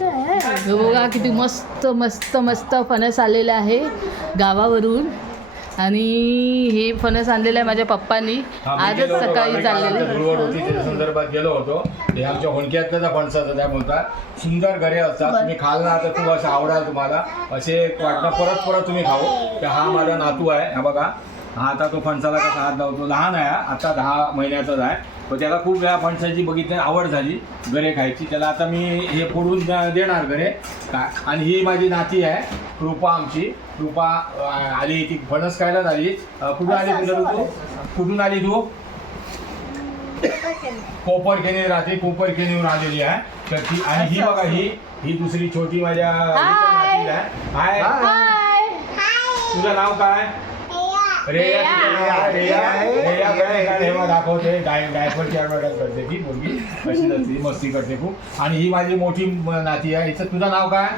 हे बघा किती मस्त मस्त मस्त फणस आलेलं आहे गावावरून. आणि हे फणस आणलेलं आहे माझ्या पप्पांनी आजच सकाळी चाललेलं. संदर्भात गेलो होतो. हे आमच्या होणक्यातल्या फणसाचं त्या बोलतात सुंदर घरे असतात. तुम्ही खाल ना तर खूप असं आवडाल तुम्हाला. असे वाटणं परत परत तुम्ही खाऊ. तर हा माझा नातू आहे. हा बघा हा आता तो फणसाला कसा हात लावतो. लहान आहे आता 10 महिन्याचाच आहे. पण त्याला खूप वेळा फणसाची बघितली आवड झाली घरे खायची. त्याला आता मी हे फोडून देणार घरे. आणि ही माझी नाती आहे कृपा. आमची कृपा आली ती फणस खायलाच आली. कुठून आली तू? कुठून आली तू? कोपरखेनी राहते. कोपरखेनीवर आलेली आहे. तर ती आणि ही बघा ही दुसरी छोटी माझ्या नाती आहे. हाय तुझं नाव काय? रेया दाखवते. डायपरची ॲडव्हर्टाईज करते ती मुलगी. अशी असते मस्ती करते खूप. आणि ही माझी मोठी नाती आहे. हिचं तुझं नाव काय?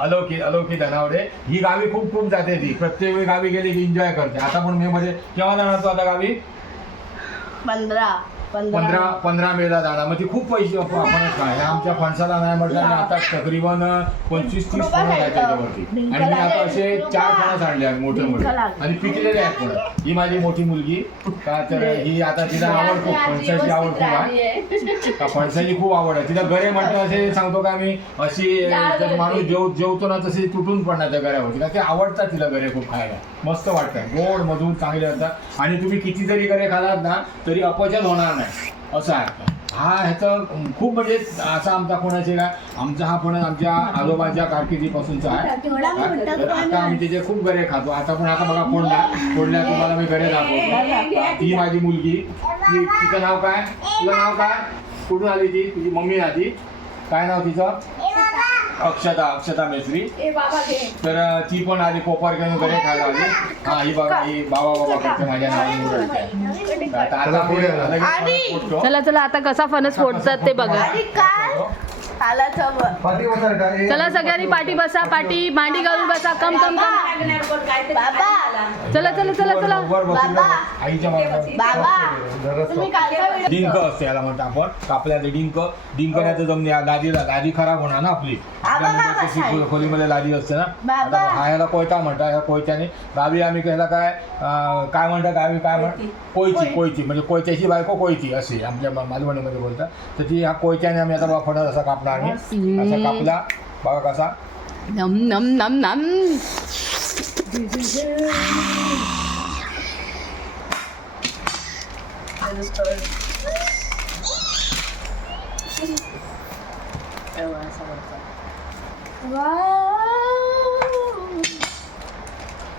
अलौकी धनावडे. ही गावी खूप खूप जाते. ती प्रत्येक वेळी गावी गेली की एन्जॉय करते. आता पण मे मध्ये केव्हा जाणार तू आता गावी? 15 मेला जाणार. मग ती खूप पैसे फणस काय आमच्या फणसाला नाही म्हटलं आता तकरीबन 25-30 फणस आहेत त्याच्यावरती. आणि मी आता असे 4 फणस आणले आहेत मोठे मोठे आणि पिकलेले आहेत फणस. ही माझी मोठी मुलगी का तर ही आता तिला आवड खूप फणसाची आवड खूप आहे. का फणसाची खूप आवड आहे तिला. घरे म्हटलं असे सांगतो का मी अशी माणूस जेवतो ना तसे तुटून पडणार त्या घरावरती. का ते आवडतात तिला घरे खूप खायला. मस्त वाटतात गोड मधून चांगले असतात. आणि तुम्ही किती जरी घरे खालात ना तरी अपचन होणार नाही असं आहे. हा ह्याचं खूप म्हणजे असा आमचा कोणाचे का आमचा हा फणस आमच्या आजोबाच्या कारकिर्दीपासूनचा आहे. आता आम्ही त्याचे खूप घरे खातो. आता बघा फोडल्या तुम्हाला मी घरे दाखवतो. ती माझी मुलगी. तिचं नाव काय? तुझं नाव काय? कुठून आली ती? तुझी मम्मी आली. काय नाव तिचं? अक्षता मेस्त्री. तर ती पण आली कोपरखेनी घरे खायला आली. हा ही बघा ही बाबा करते माझ्या नावाने. चला चला आता कसा फणस फोडतात ते बघा. चला सगळ्यांनी पाठी बसा. पाठी मांडी घालून बसा. कम कम कम. चला चला चला चला. डिंक असते याला म्हणतो आपण. कापल्याचं डिंकण्याचं जमणे लादी खराब होणार ना आपली. खोलीमध्ये लादी असते ना. हा याला कोयता म्हणतात. या कोयत्याने गावी आम्ही केला काय म्हणतात गावी काय म्हणतात कोयती म्हणजे कोयत्याची बायको कोयती असे आमच्या मालवणीमध्ये बोलतात. तर ती ह्या कोयत्याने आम्ही आता फणस असा कापला. आणि असा कापला बघा कसा. नम नम नम नम.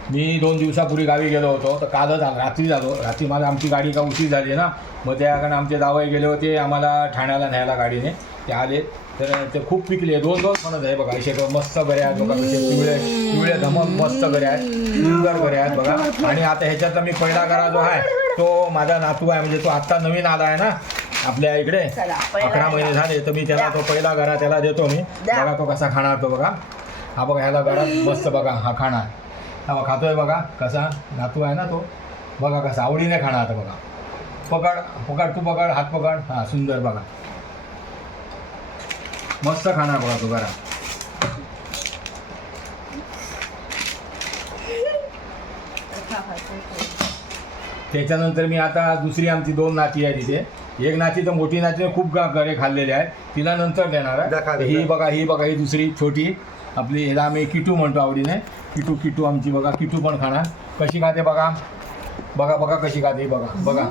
मी 2 दिवसापूर्वी गावी गेलो होतो. तर कालच रात्री झालो. रात्री मला आमची गाडी का उशीर झाली ना. मग त्या कारण आमचे जावई गेले होते आम्हाला ठाण्याला न्यायला गाडीने. ते आले तर ते खूप पिकले. 2 फणस आहे बघा. असे मस्त घरे आहेत बघा. पिवळे धमक मस्त घरे आहेत. सुंदर घरे आहेत बघा. आणि आता ह्याच्यातला मी पहिला घरा जो आहे तो माझा नातू आहे. म्हणजे तो आत्ता नवीन आला आहे ना आपल्या इकडे. 11 महिने झाले. तर मी त्याला तो पहिला घरा त्याला देतो मी. बघा तो कसा खाणार तो बघा. हा बघा ह्याला घरात मस्त बघा हा खाणार. हा खातोय बघा कसा. नातू आहे ना तो बघा कसा आवडीने खाणार. आता बघा पकड तू पकड हात पकड. हा सुंदर बघा मस्त खाणार बघा तो घरा. त्याच्यानंतर मी आता दुसरी आमची 2 नाती आहे तिथे. एक नाती तर मोठी नातीने खूप घरे खाल्लेले आहेत. तिला नंतर देणार आहे. ही बघा ही दुसरी छोटी आपली. ह्याला आम्ही किटू म्हणतो आवडीने. किटू आमची बघा. किटू पण खाणार. कशी खाते बघा कशी खाते बघा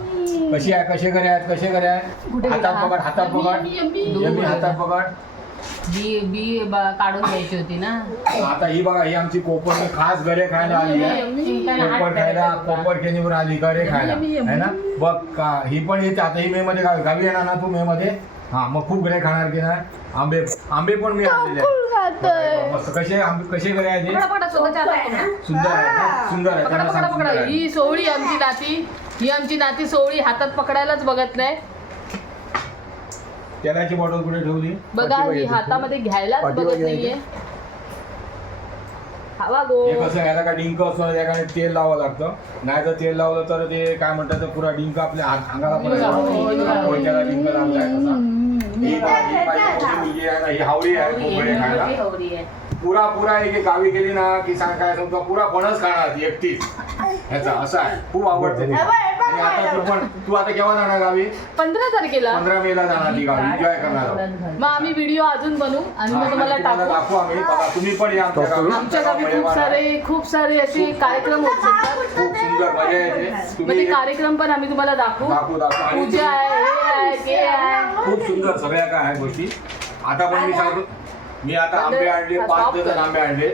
कशी आहे. कसे घरे आहेत. हातात पकड यम्मी हातात पकड. बी काढून घ्यायची होती ना. आता ही बघा ही आमची कोपर खास घरे खायला आली आहे. कोपरखेनीवर आली घरे खायला आहे ना. बघ का ही पण येते. आता ही मे मध्ये गावी येणार ना तू मे मध्ये. हा मग खूप घरे खाणार की नाही. आंबे पण मी आणलेले आहेत मस्त. कसे घरे आहेत. सुंदर आहे. ही सोहळी आमची नाती. ही आमची नाती सोहळी हातात पकडायलाच बघत नाही. तेलाची बॉटल कुठे ठेवली बघा. ही हातामध्ये घ्यायलाच बघत नाहीये. हवा गो. हे कसं याला का डिंक असतो त्याकडे तेल लावावं लागतं. नाही तर तेल लावलं तर ते काय म्हणतात पुरा डिंक आपल्या अंगाला पण. कोयत्याला डिंक लावलाय तसा ही माझी मोठी मुलगी आहे ना, ही हावरी आहे कोकणे खायला. पुरा एक गावी गेली ना की सांग काय सांगतो पुरा फणस खाणार ती एकटीच ह्याचा असं आहे. खूप आवडते ती. आणि आता तू आता केव्हा जाणार गावी? 15 तारखेला 15 मेला जाणार ती गावी एन्जॉय करणार आहोत. मग आम्ही व्हिडिओ अजून बनवू आणि मग तुम्हाला टाकू. दाखवू आम्ही. बघा तुम्ही पण या आमच्या गावी खूप सारे असे कार्यक्रम होत असतात. खूप सुंदर मजा येते. मग ते तुम्ही कार्यक्रम पण आम्ही तुम्हाला दाखवू. आणि पूजा आहे, हे आहे, ते आहे. खूप सुंदर सगळ्या काय आहे गोष्टी. आता पण मी सांगतो, मी आता आंबे आणले 5 डझन आंबे आणले.